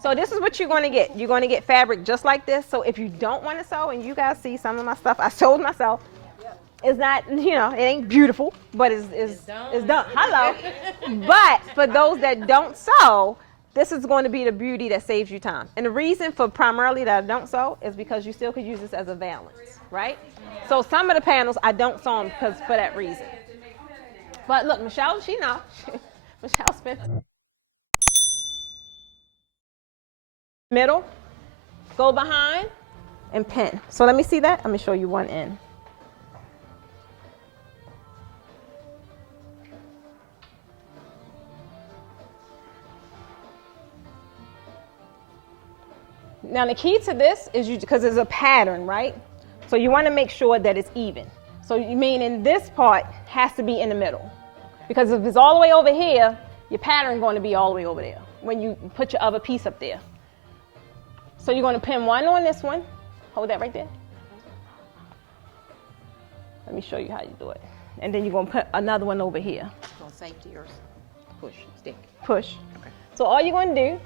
So this is what you're going to get. You're going to get fabric just like this. So if you don't want to sew, and you guys see some of my stuff I sewed myself, it's not, you know, it ain't beautiful, but it's done. Hello. But for those that don't sew, this is going to be the beauty that saves you time. And the reason for primarily that I don't sew is because you still could use this as a valance, right? So some of the panels I don't sew them because for that reason. But look, Michelle, she knows. Michelle spent middle, go behind, and pin. So let me see that. Let me show you one end. Now the key to this is because there's a pattern, right? So you want to make sure that it's even. So you mean in this part has to be in the middle. Because if it's all the way over here, your pattern is going to be all the way over there when you put your other piece up there. So you're going to pin one on this one. Hold that right there. Let me show you how you do it. And then you're going to put another one over here. On safety or push, stick? Push. Okay. So all you're going to do,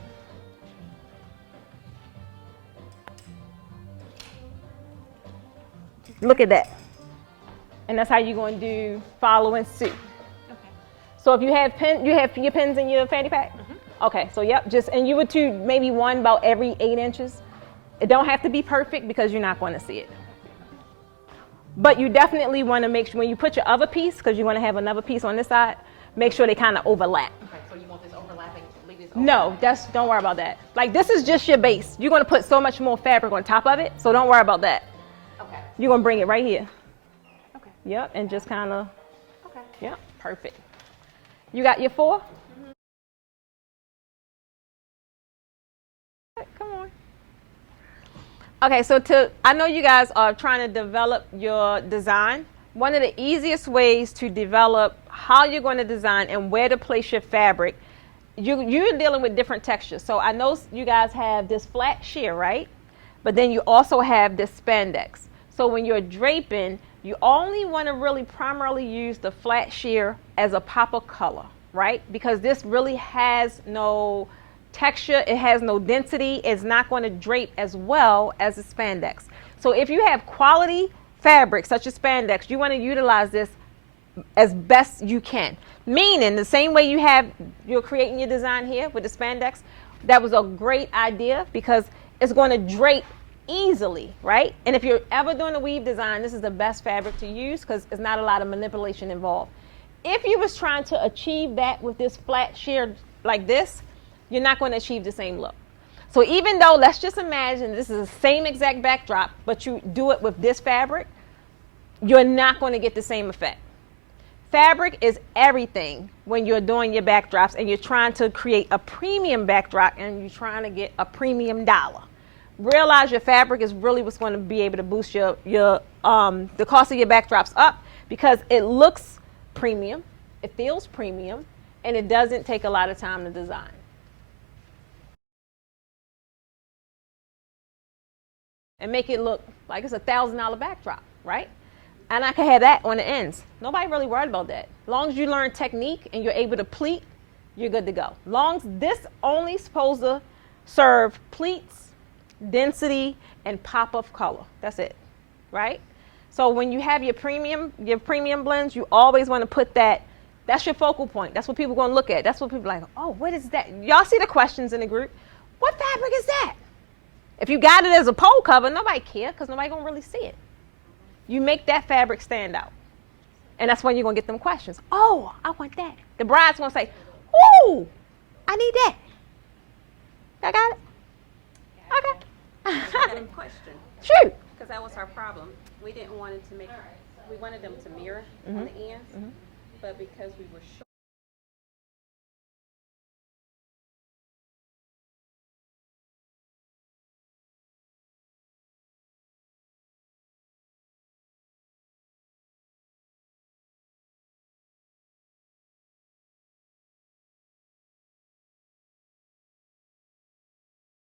look at that. And that's how you're going to do following suit. Okay. So if you have your pins in your fanny pack? Mm-hmm. Okay, so yep, and you would do maybe one about every 8 inches. It don't have to be perfect because you're not going to see it. But you definitely want to make sure when you put your other piece, because you want to have another piece on this side, make sure they kind of overlap. Okay, so you want this overlapping, leave this No, overlapping? don't worry about that. Like this is just your base. You're going to put so much more fabric on top of it, so don't worry about that. Okay. You're going to bring it right here. Okay. Yep, and just kind of, Okay. yep, perfect. You got your 4? Mm-hmm. Come on. Okay, so I know you guys are trying to develop your design. One of the easiest ways to develop how you're going to design and where to place your fabric, you're dealing with different textures. So I know you guys have this flat sheer, right? But then you also have this spandex. So when you're draping, you only want to really primarily use the flat sheer as a pop of color, right? Because this really has no texture, it has no density, it's not going to drape as well as the spandex. So if you have quality fabric such as spandex, you want to utilize this as best you can. Meaning the same way you're creating your design here with the spandex, that was a great idea because it's going to drape easily, right? And if you're ever doing a weave design, this is the best fabric to use because it's not a lot of manipulation involved. If you was trying to achieve that with this flat sheer like this, you're not going to achieve the same look. So even though, let's just imagine this is the same exact backdrop, but you do it with this fabric, you're not going to get the same effect. Fabric is everything when you're doing your backdrops and you're trying to create a premium backdrop and you're trying to get a premium dollar. Realize your fabric is really what's going to be able to boost the cost of your backdrops up because it looks premium, it feels premium, and it doesn't take a lot of time to design. And make it look like it's $1,000 backdrop, right? And I can have that on the ends. Nobody really worried about that. As long as you learn technique and you're able to pleat, you're good to go. Long as this only supposed to serve pleats, density, and pop of color. That's it, right? So when you have your premium blends, you always want to put that. That's your focal point. That's what people are going to look at. That's what people are like, oh, what is that? Y'all see the questions in the group? What fabric is that? If you got it as a pole cover, nobody cares because nobody going to really see it. You make that fabric stand out. And that's when you're going to get them questions. Oh, I want that. The bride's going to say, ooh, I need that. I got it? Okay. I had a question. Shoot. Because that was our problem. We didn't want it to make, we wanted them to mirror on the ends, but because we were short.